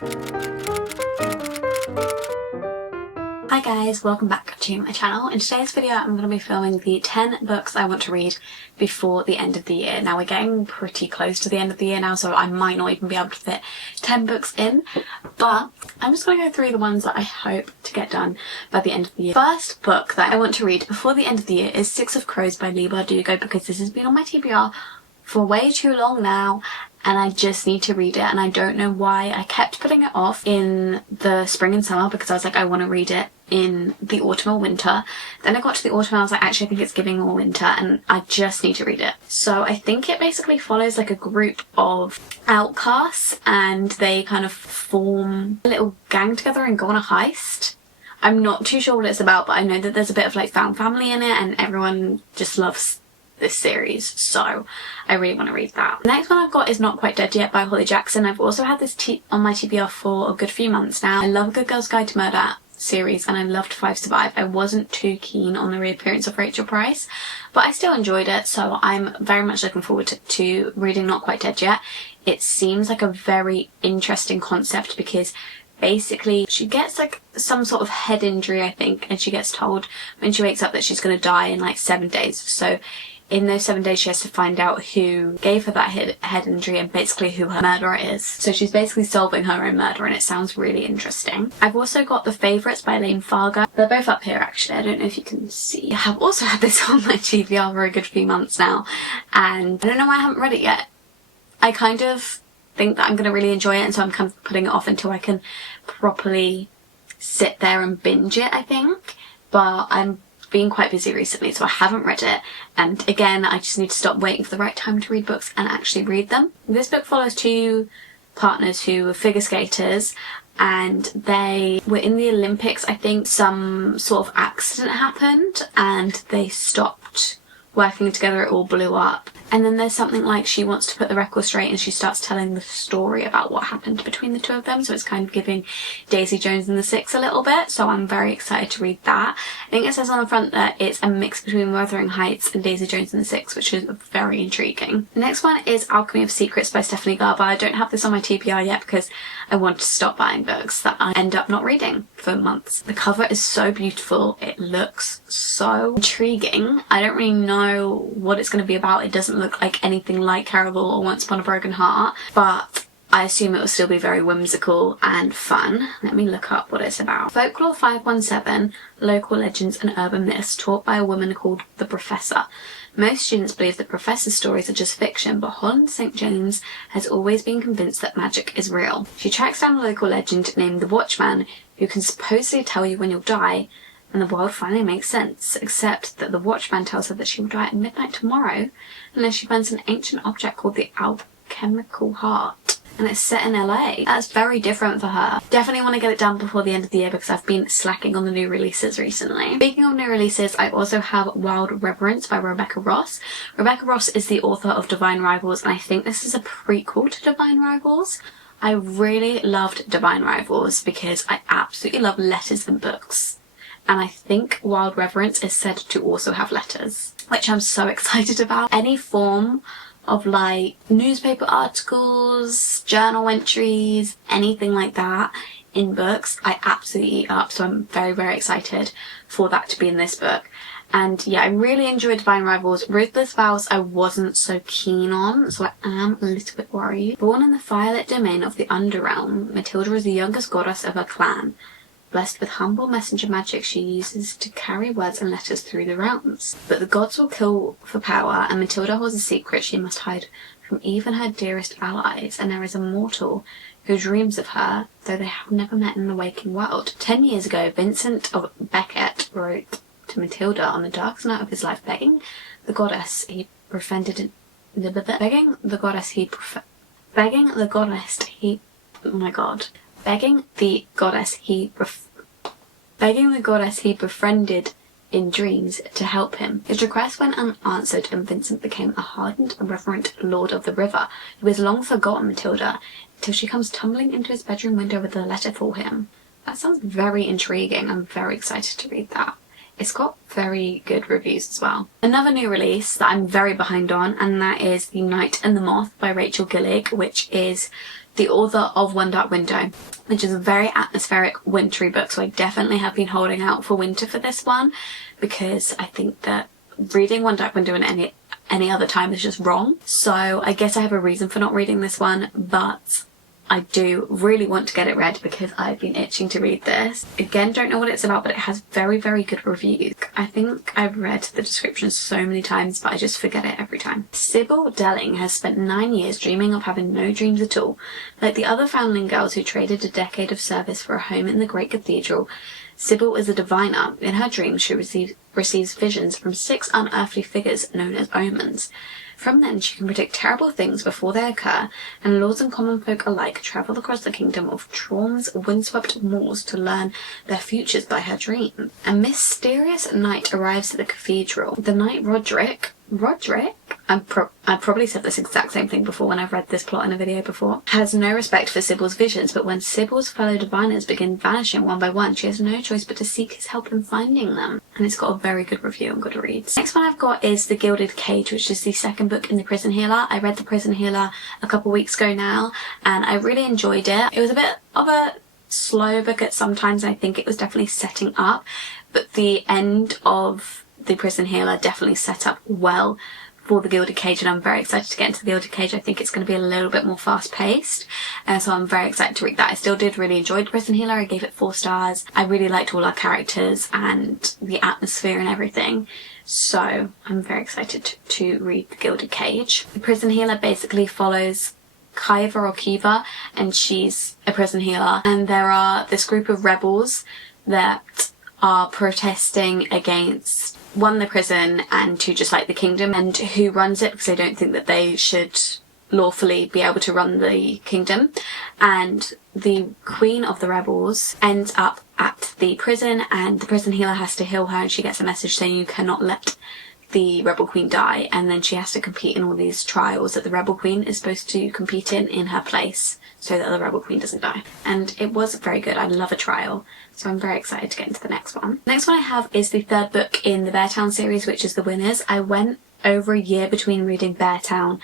Hi guys, welcome back to my channel. In today's video I'm going to be filming the 10 books I want to read before the end of the year. Now we're getting pretty close to the end of the year now, so I might not even be able to fit 10 books in, but I'm just going to go through the ones that I hope to get done by the end of the year. First book that I want to read before the end of the year is Six of Crows by Libraryofeden, because this has been on my TBR for way too long now and I just need to read it, and I don't know why I kept putting it off in the spring and summer because I was like, I want to read it in the autumn or winter. Then I got to the autumn and I was like, actually I think it's giving more winter and I just need to read it. So I think it basically follows like a group of outcasts and they kind of form a little gang together and go on a heist. I'm not too sure what it's about, but I know that there's a bit of like found family in it and everyone just loves this series, so I really want to read that. The next one I've got is Not Quite Dead Yet by Holly Jackson. I've also had this on my TBR for a good few months now. I love A Good Girl's Guide to Murder series and I loved Five Survive. I wasn't too keen on the reappearance of Rachel Price, but I still enjoyed it, so I'm very much looking forward to reading Not Quite Dead Yet. It seems like a very interesting concept because basically she gets like some sort of head injury, I think, and she gets told when she wakes up that she's going to die in like 7 days. So in those 7 days she has to find out who gave her that head injury and basically who her murderer is. So she's basically solving her own murder and it sounds really interesting. I've also got The Favourites by Lane Fargo. They're both up here actually, I don't know if you can see. I have also had this on my TBR for a good few months now and I don't know why I haven't read it yet. I kind of think that I'm going to really enjoy it and so I'm kind of putting it off until I can properly sit there and binge it, I think. But I'm being quite busy recently so I haven't read it, and again I just need to stop waiting for the right time to read books and actually read them. This book follows two partners who were figure skaters and they were in the Olympics. I think some sort of accident happened and they stopped working together, it all blew up. And then there's something like she wants to put the record straight and she starts telling the story about what happened between the two of them, so it's kind of giving Daisy Jones and the Six a little bit, so I'm very excited to read that. I think it says on the front that it's a mix between Wuthering Heights and Daisy Jones and the Six, which is very intriguing. The next one is Alchemy of Secrets by Stephanie Garber. I don't have this on my TBR yet because I want to stop buying books that I end up not reading for months. The cover is so beautiful, it looks so intriguing. I don't really know what it's going to be about. It doesn't look like anything like Caraval or Once Upon a Broken Heart, but I assume it will still be very whimsical and fun. Let me look up what it's about. Folklore 517, local legends and urban myths taught by a woman called the Professor. Most students believe the Professor's stories are just fiction, but Holland St. James has always been convinced that magic is real. She tracks down a local legend named the Watchman, who can supposedly tell you when you'll die, and the world finally makes sense, except that the Watchman tells her that she will die at midnight tomorrow unless she finds an ancient object called the Alchemical Heart. And it's set in LA. That's very different for her. Definitely want to get it done before the end of the year because I've been slacking on the new releases recently. Speaking of new releases, I also have Wild Reverence by Rebecca Ross. Rebecca Ross is the author of Divine Rivals and I think this is a prequel to Divine Rivals. I really loved Divine Rivals because I absolutely love letters in books. And I think Wild Reverence is said to also have letters, which I'm so excited about. Any form of like newspaper articles, journal entries, anything like that in books, I absolutely eat up, so I'm very, very excited for that to be in this book. And yeah, I really enjoyed Divine Rivals. Ruthless Vows I wasn't so keen on, so I am a little bit worried. Born in the firelit domain of the Underrealm, Matilda is the youngest goddess of her clan. Blessed with humble messenger magic she uses to carry words and letters through the realms. But the gods will kill for power, and Matilda holds a secret she must hide from even her dearest allies, and there is a mortal who dreams of her, though they have never met in the waking world. 10 years ago, Vincent of Becket wrote to Matilda on the darkest night of his life, begging the goddess he befriended in dreams to help him. His request went unanswered and Vincent became a hardened and reverent lord of the river who has long forgotten Matilda until she comes tumbling into his bedroom window with a letter for him. That sounds very intriguing. I'm very excited to read that. It's got very good reviews as well. Another new release that I'm very behind on, and that is The Night and the Moth by Rachel Gillig, which is the author of One Dark Window, which is a very atmospheric, wintry book. So I definitely have been holding out for winter for this one, because I think that reading One Dark Window in any other time is just wrong. So I guess I have a reason for not reading this one, but I do really want to get it read because I've been itching to read this. Again, don't know what it's about, but it has very, very good reviews. I think I've read the description so many times, but I just forget it every time. Sybil Delling has spent 9 years dreaming of having no dreams at all. Like the other foundling girls who traded a decade of service for a home in the great cathedral, Sybil is a diviner. In her dreams, she receives visions from 6 unearthly figures known as omens. From then, she can predict terrible things before they occur, and lords and common folk alike travel across the kingdom of Traun's windswept moors to learn their futures by her dream. A mysterious knight arrives at the cathedral. The knight Roderick? I've probably said this exact same thing before when I've read this plot in a video before. Has no respect for Sybil's visions, but when Sybil's fellow diviners begin vanishing one by one, she has no choice but to seek his help in finding them. And it's got a very good review on Goodreads. Next one I've got is The Gilded Cage, which is the second book in the Prison Healer. I read The Prison Healer a couple weeks ago now, and I really enjoyed it. It was a bit of a slow book at some times. I think it was definitely setting up, but the end of The Prison Healer definitely set up well for The Gilded Cage, and I'm very excited to get into The Gilded Cage. I think it's going to be a little bit more fast paced, and so I'm very excited to read that. I still did really enjoy The Prison Healer. I gave it 4 stars. I really liked all our characters and the atmosphere and everything, so I'm very excited to read The Gilded Cage. The Prison Healer basically follows Kiva, and she's a prison healer, and there are this group of rebels that are protesting against, 1, the prison, and 2, just like the kingdom, and who runs it, because they don't think that they should lawfully be able to run the kingdom. And the queen of the rebels ends up at the prison, and the prison healer has to heal her, and she gets a message saying you cannot let the rebel queen die, and then she has to compete in all these trials that the rebel queen is supposed to compete in her place, so that the rebel queen doesn't die. And it was very good. I love a trial, so I'm very excited to get into the next one. The next one I have is the 3rd book in the Beartown series, which is The Winners. I went over a year between reading Beartown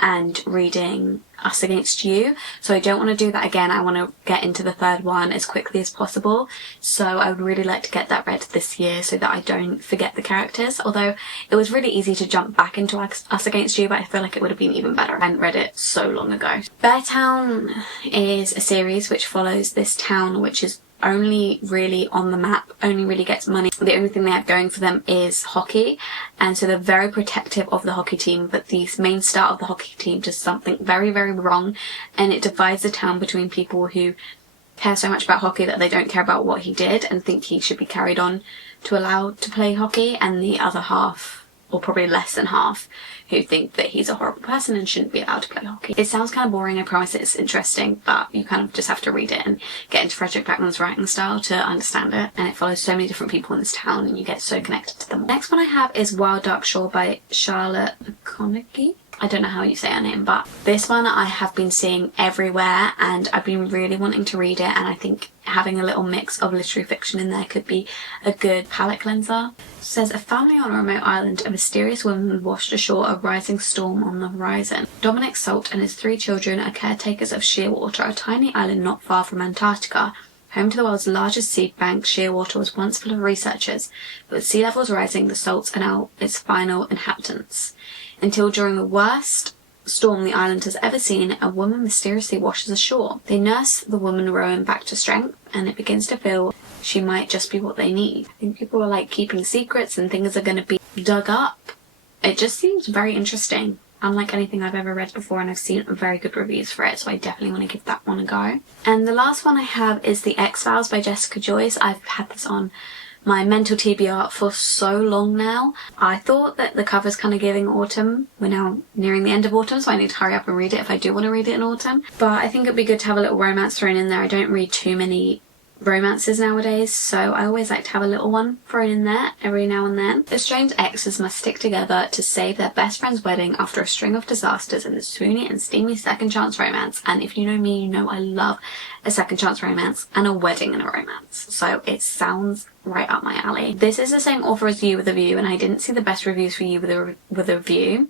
and reading Us Against You, so I don't want to do that again. I want to get into the 3rd one as quickly as possible, so I would really like to get that read this year so that I don't forget the characters. Although it was really easy to jump back into Us Against You, but I feel like it would have been even better. I hadn't read it so long ago. Beartown is a series which follows this town which is only really on the map, only really gets money. The only thing they have going for them is hockey, and so they're very protective of the hockey team, but the main star of the hockey team does something very, very wrong, and it divides the town between people who care so much about hockey that they don't care about what he did and think he should be carried on to allow to play hockey, and the other half, or probably less than half, who think that he's a horrible person and shouldn't be allowed to play hockey. It sounds kind of boring, I promise it's interesting, but you kind of just have to read it and get into Frederick Backman's writing style to understand it, and it follows so many different people in this town and you get so connected to them. Next one I have is Wild Dark Shore by Charlotte McConaughey. I don't know how you say her name, but this one I have been seeing everywhere and I've been really wanting to read it, and I think having a little mix of literary fiction in there could be a good palate cleanser. It says, a family on a remote island, a mysterious woman washed ashore a rising storm on the horizon. Dominic Salt and his 3 children are caretakers of Shearwater, a tiny island not far from Antarctica. Home to the world's largest seed bank, Shearwater was once full of researchers, but with sea levels rising, the salts are now its final inhabitants. Until during the worst storm the island has ever seen, a woman mysteriously washes ashore. They nurse the woman rowing back to strength, and it begins to feel she might just be what they need. I think people are like keeping secrets and things are going to be dug up. It just seems very interesting, unlike anything I've ever read before, and I've seen very good reviews for it, so I definitely want to give that one a go. And the last one I have is The X-Files by Jessica Joyce. I've had this on my mental TBR for so long now. I thought that the cover's kind of giving autumn. We're now nearing the end of autumn, so I need to hurry up and read it if I do want to read it in autumn. But I think it'd be good to have a little romance thrown in there. I don't read too many romances nowadays, so I always like to have a little one thrown in there every now and then. Estranged exes must stick together to save their best friend's wedding after a string of disasters in the swoony and steamy second chance romance. And if you know me, you know I love a second chance romance and a wedding and a romance, so it sounds right up my alley. This is the same author as You with a View, and I didn't see the best reviews for You with a View,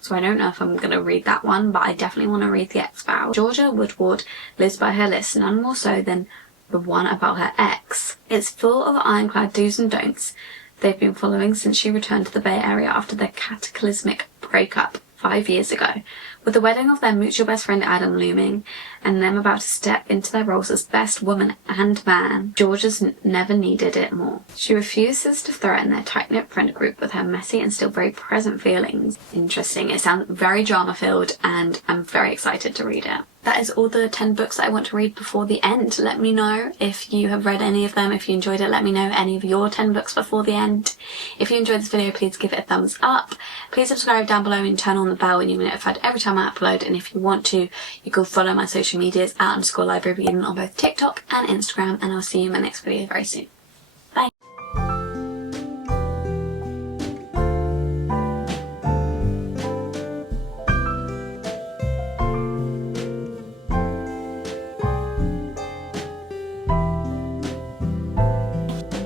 so I don't know if I'm going to read that one, but I definitely want to read The X-Files. Georgia Woodward lives by her list, none more so than the one about her ex. It's full of ironclad do's and don'ts they've been following since she returned to the Bay Area after their cataclysmic breakup 5 years ago. With the wedding of their mutual best friend Adam looming, and them about to step into their roles as best woman and man, Georgia's never needed it more. She refuses to threaten their tight-knit friend group with her messy and still very present feelings. Interesting. It sounds very drama-filled, and I'm very excited to read it. That is all the 10 books that I want to read before the end. Let me know if you have read any of them. If you enjoyed it, let me know any of your 10 books before the end. If you enjoyed this video, please give it a thumbs up. Please subscribe down below and turn on the bell when you're notified every time I upload. And if you want to, you can follow my social medias @libraryofeden on both TikTok and Instagram. And I'll see you in my next video very soon.